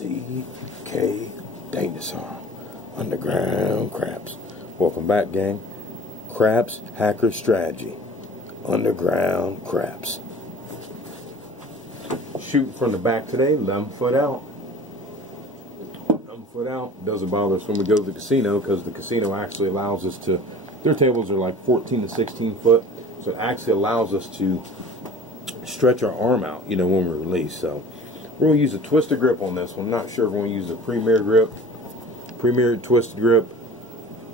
CK Dinosaur. Underground Craps. Welcome back, gang. Craps Hacker Strategy. Underground Craps. Shooting from the back today, 11 foot out. 11 foot out. Doesn't bother us when we go to the casino, because the casino actually allows us to, their tables are like 14 to 16 foot, so it actually allows us to stretch our arm out, you know, when we release. So we're going to use a twisted grip on this one. I'm not sure if we're going to use a Premier grip, Premier twisted grip.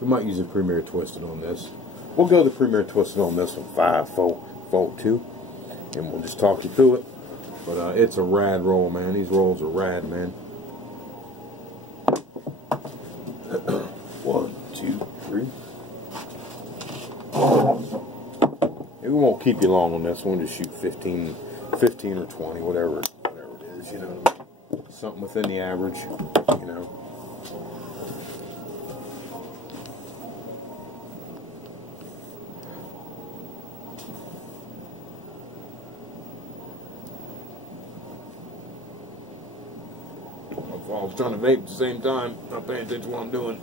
We might use a Premier twisted on this. We'll go the Premier twisted on this one, 5-4-2, and we'll just talk you through it. But it's a rad roll, man. These rolls are rad, man. 1, 2, 3. We won't keep you long on this one. Just shoot 15 or 20, whatever it is, you know. Something within the average, you know. I was trying to vape at the same time, not paying attention to what I'm doing.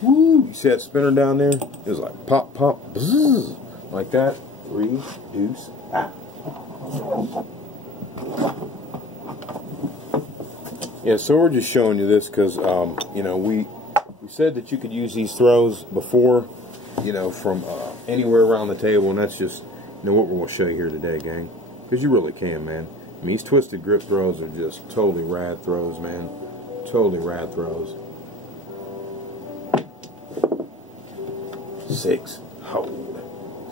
Woo! You see that spinner down there? It was like pop, pop, bzzz, like that. Reduce, ah. Yeah, so we're just showing you this because, you know, we said that you could use these throws before, you know, from anywhere around the table, and that's just, you know, what we're going to show you here today, gang. Because you really can, man. I mean, these twisted grip throws are just totally rad throws, man. Totally rad throws. 6, hold.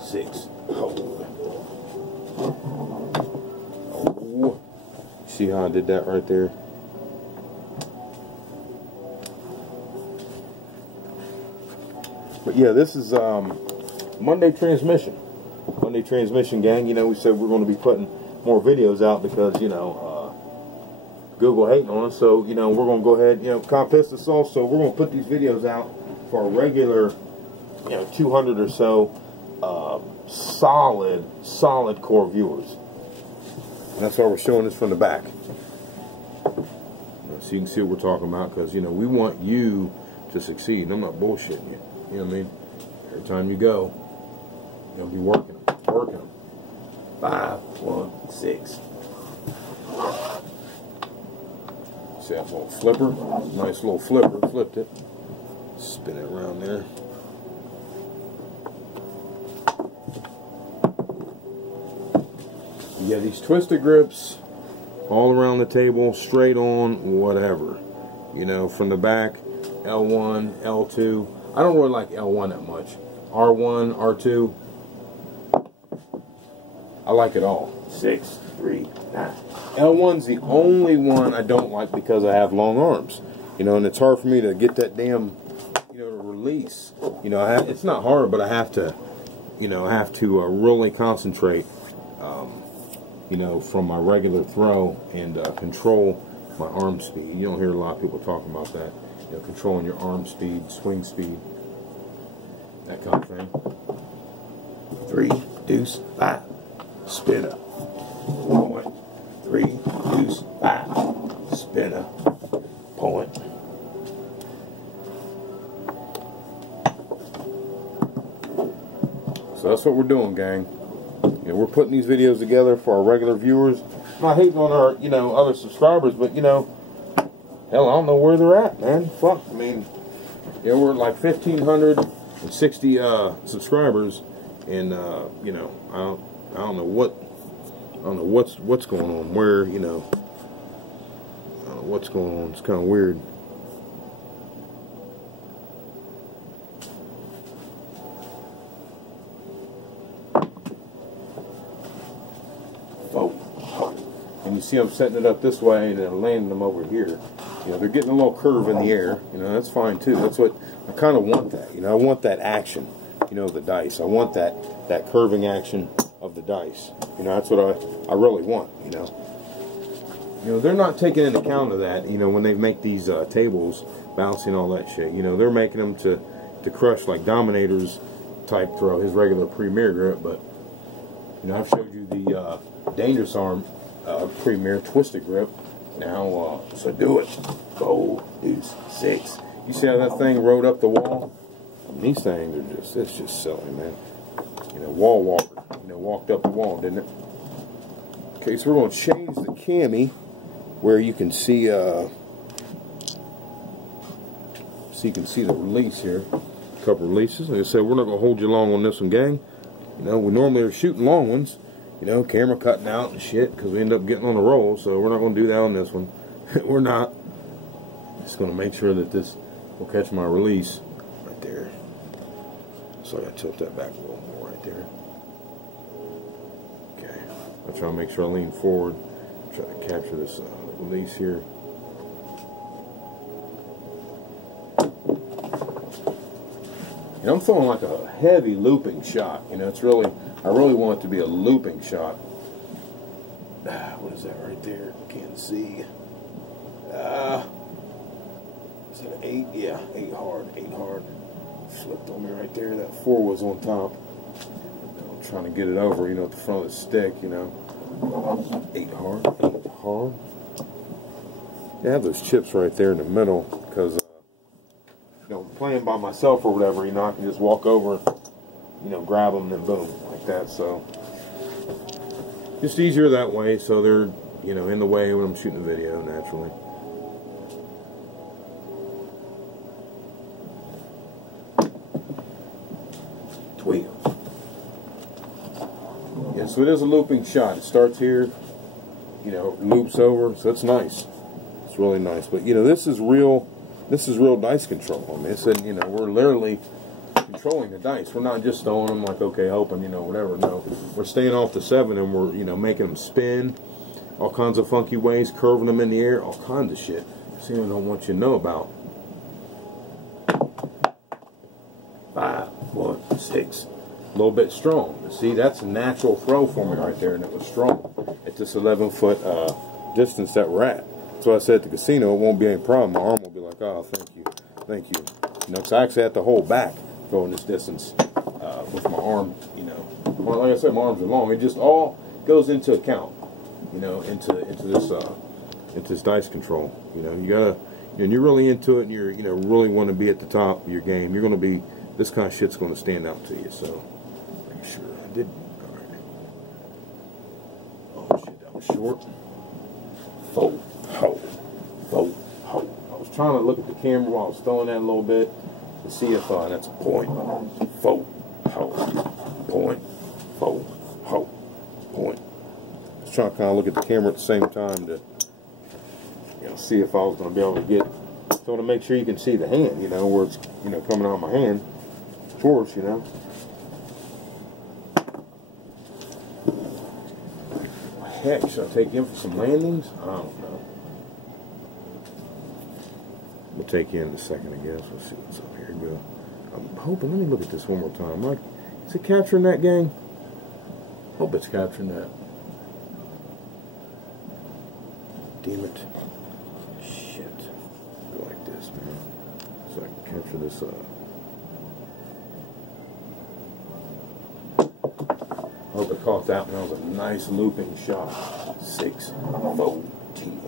6, hold. Oh. See how I did that right there? But yeah, this is Monday transmission. Monday transmission, gang. You know, we said we're going to be putting more videos out because, you know, Google hating on us. So, you know, we're going to go ahead, you know, compass us also. We're going to put these videos out for a regular, you know, 200 or so solid core viewers. And that's why we're showing this from the back. So you can see what we're talking about, because, you know, we want you to succeed. And I'm not bullshitting you. You know what I mean? Every time you go, you'll be working them. 5, 1, 6. See that little flipper? Nice little flipper. Flipped it. Spin it around there. You have these twisted grips all around the table, straight on, whatever. You know, from the back, L1, L2. I don't really like L1 that much. R1, R2. I like it all. 6, 3, 9. L1's the only one I don't like because I have long arms. You know, and it's hard for me to get that damn, you know, to release. You know, it's not hard, but I have to, you know, really concentrate, you know, from my regular throw and control my arm speed. You don't hear a lot of people talking about that. You know, controlling your arm speed, swing speed, that kind of thing. 3, deuce, 5. Spinner. Point. 3, deuce, 5. Spinner. Point. So that's what we're doing, gang. You know, we're putting these videos together for our regular viewers. I'm not hating on our, you know, other subscribers, but, you know, hell, I don't know where they're at, man. Fuck, I mean, you know, we're like 1,560 subscribers, and you know, I don't know what's going on. Where, you know, I don't know what's going on. It's kind of weird. And you see I'm setting it up this way and then landing them over here. You know, they're getting a little curve in the air. You know, that's fine too. That's what I kind of want. That, you know, I want that action. You know, the dice. I want that curving action of the dice. You know, that's what I really want. You know, they're not taking into account of that. You know, when they make these tables bouncing all that shit. You know, they're making them to crush like Dominator's type throw, his regular Premier grip, but You know, I've showed you the Dangerous Arm Premier Twisted Grip. Now, so do it. 4, deuce, 6. You see how that thing rode up the wall? I mean, these things are just, it's just silly, man. You know, wall walker. You know, walked up the wall, didn't it? Okay, so we're going to change the cami where you can see, so you can see the release here. A couple releases. Like I said, we're not going to hold you long on this one, gang. You know, we normally are shooting long ones. You know, camera cutting out and shit because we end up getting on a roll. So we're not going to do that on this one. We're not. Just going to make sure that this will catch my release right there. So I got to tilt that back a little more right there. Okay. I'll try to make sure I lean forward. Try to capture this release here. You know, I'm throwing like a heavy looping shot. You know, it's really, I really want it to be a looping shot. What is that right there? Can't see. Is that an 8? Yeah, 8 hard, 8 hard. Flipped on me right there. That 4 was on top. I'm trying to get it over, you know, at the front of the stick, you know. 8 hard, 8 hard. I have those chips right there in the middle because, you know, playing by myself or whatever, you know, I can just walk over, you know, grab them and then boom, like that. So, just easier that way, so they're, you know, in the way when I'm shooting a video, naturally. Yeah, so it is a looping shot. It starts here, you know, loops over, so it's nice. It's really nice. But you know, this is real dice control. I mean, it's, you know, we're literally controlling the dice. We're not just throwing them like, okay, hoping, you know, whatever. No, we're staying off the 7 and we're, you know, making them spin all kinds of funky ways, curving them in the air, all kinds of shit. See, I don't want you to know about. 5, 1, 6. A little bit strong. See, that's a natural throw for me right there, and it was strong at this 11-foot distance that we're at. So I said at the casino, it won't be any problem. My arm will be like, oh, thank you, thank you. You know, because I actually have to hold back throwing this distance with my arm. You know, well, like I said, my arms are long. It just all goes into account. You know, into this dice control. You know, you gotta, and you're really into it, and you're, you know, really want to be at the top of your game. You're going to be, this kind of shit's going to stand out to you. So. Sure, I did. Alright. Oh shit, that was short. Ho, ho, ho, ho. I was trying to look at the camera while I was throwing that a little bit to see if that's a point. Fo, ho, point, fo, ho, point. I was trying to kind of look at the camera at the same time to, you know, see if I was going to be able to get. So to make sure you can see the hand, you know, where it's, you know, coming out of my hand. Of course, you know. Heck, should I take him for some landings? I don't know. We'll take you in a second, I guess. Let's see what's up here. Go. I'm hoping, let me look at this one more time. Like, is it capturing that, gang? Hope it's capturing that. Damn it. Shit. Go like this, man. So I can capture this I hope it caught that one. That was a nice looping shot. 6, 4, 10.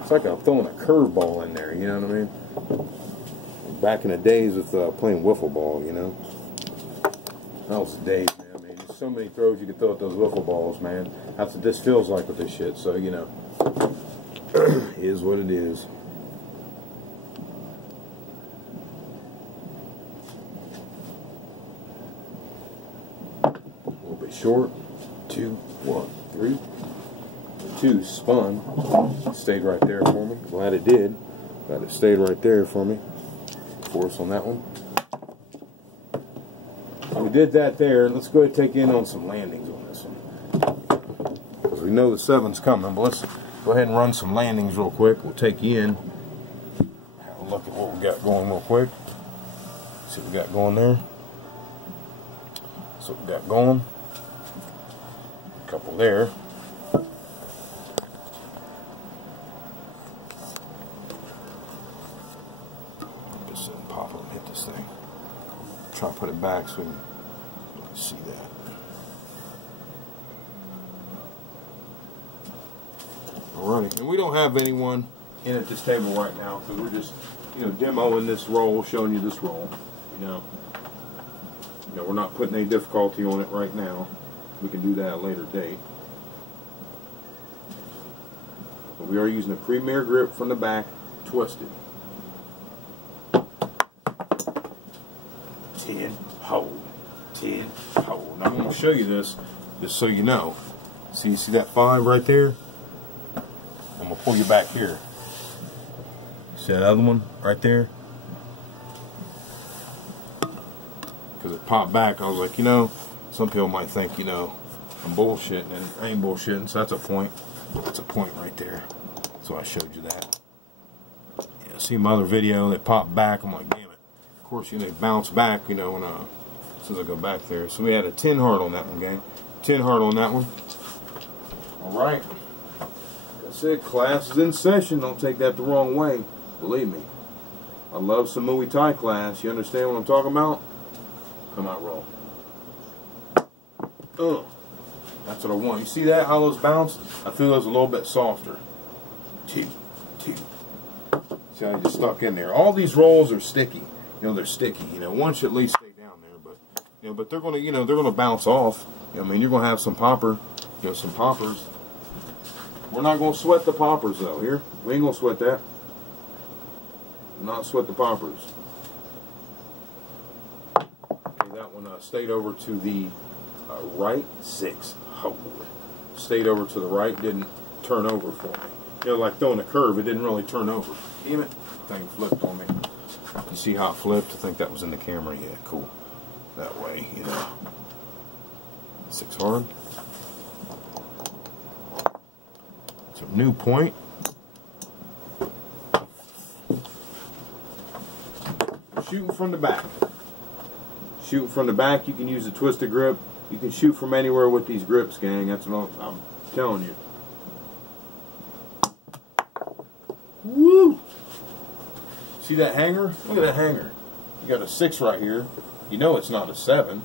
It's like I'm throwing a curveball in there, you know what I mean? Back in the days with playing wiffle ball, you know? That was the days, man. I mean, there's so many throws you could throw at those wiffle balls, man. That's what this feels like with this shit, so, you know. It is what it is. Short, 2, 1, 3. 2 spun, stayed right there for me. Glad it did. Glad it stayed right there for me. Force on that one. So we did that there. Let's go ahead and take in on some landings on this one. Because we know the 7's coming, but let's go ahead and run some landings real quick. We'll take you in. Have a look at what we got going real quick. See what we got going there. That's what we got going. Couple there. Just pop it and hit this thing. Try to put it back so we can see that. Alrighty, and we don't have anyone in at this table right now because we're just, you know, demoing this roll, showing you this roll. You know, we're not putting any difficulty on it right now. We can do that at a later date. But we are using a premier grip from the back, twisted. 10 hold, 10 hold. Now I'm going to show you this just so you know. See that 5 right there? I'm going to pull you back here. See that other one right there? Because it popped back. I was like, you know, some people might think, you know, I'm bullshitting, and I ain't bullshitting, so that's a point. That's a point right there. So I showed you that. Yeah, see my other video, they popped back. I'm like, damn it. Of course, you know, they bounce back, you know, when as soon as I go back there. So we had a 10 hard on that one, gang. 10 hard on that one. Alright. Like I said, class is in session. Don't take that the wrong way. Believe me. I love some Muay Thai class. You understand what I'm talking about? Come out, roll. That's what I want. You see that? How those bounce? I feel those a little bit softer. T. See how they just stuck in there. All these rolls are sticky. You know, they're sticky. You know, one should at least stay down there, but you know, but they're gonna, you know, they're gonna bounce off. You know, I mean, you're gonna have some popper, you know, some poppers. We're not gonna sweat the poppers though. Here, we ain't gonna sweat that. Not sweat the poppers. Okay, that one stayed over to the right 6 hold. Stayed over to the right, didn't turn over for me. You know, like throwing a curve, it didn't really turn over. Damn it, thing flipped on me. You see how it flipped? I think that was in the camera. Yeah, cool. That way, you know. 6 hard. So new point. Shooting from the back. Shooting from the back, you can use a twisted grip. You can shoot from anywhere with these grips, gang. That's what I'm telling you. Woo! See that hanger? Look at that hanger. You got a 6 right here. You know it's not a 7.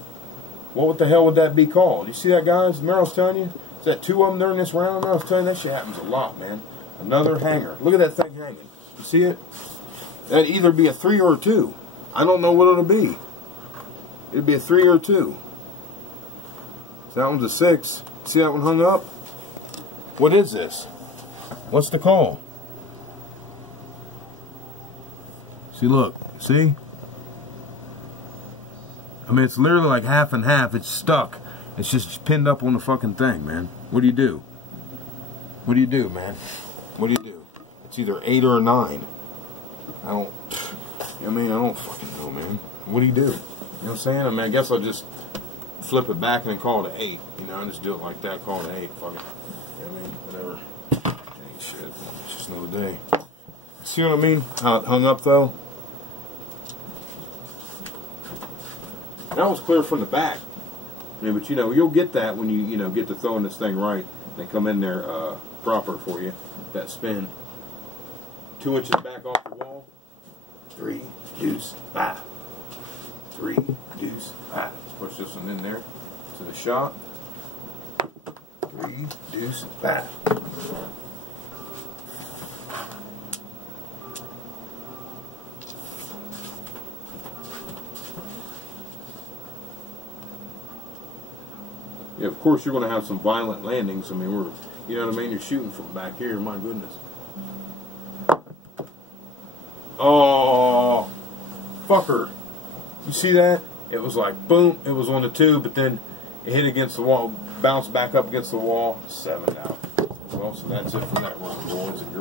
What the hell would that be called? You see that, guys? Remember I was telling you? Is that 2 of them during this round? I was telling you that shit happens a lot, man. Another hanger. Look at that thing hanging. You see it? That'd either be a 3 or a 2. I don't know what it'll be. It'd be a 3 or a 2. So that one's a 6. See that one hung up? What is this? What's the call? See, look. See? I mean, it's literally like half and half. It's stuck. It's just pinned up on the fucking thing, man. What do you do? What do you do, man? What do you do? It's either 8 or a 9. I don't fucking know, man. What do you do? You know what I'm saying? I mean, I guess I'll just flip it back and then call it an 8. You know, I just do it like that, call it an 8. Fuck it. You know what I mean? Whatever. Ain't shit. It's just another day. See what I mean? How it hung up, though? That was clear from the back. I mean, but you know, you'll get that when you know, get to throwing this thing right. They come in there proper for you. That spin. 2 inches back off the wall. 3, deuce, 5. 3, deuce, 5. Let's push this one in there to the shot. 3, deuce, 5. Yeah, of course you're going to have some violent landings. I mean, you know what I mean? You're shooting from back here. My goodness. Oh, fucker. You see that? It was like, boom, it was on the 2, but then it hit against the wall, bounced back up against the wall, 7 out. Well, so that's it for that round, boys.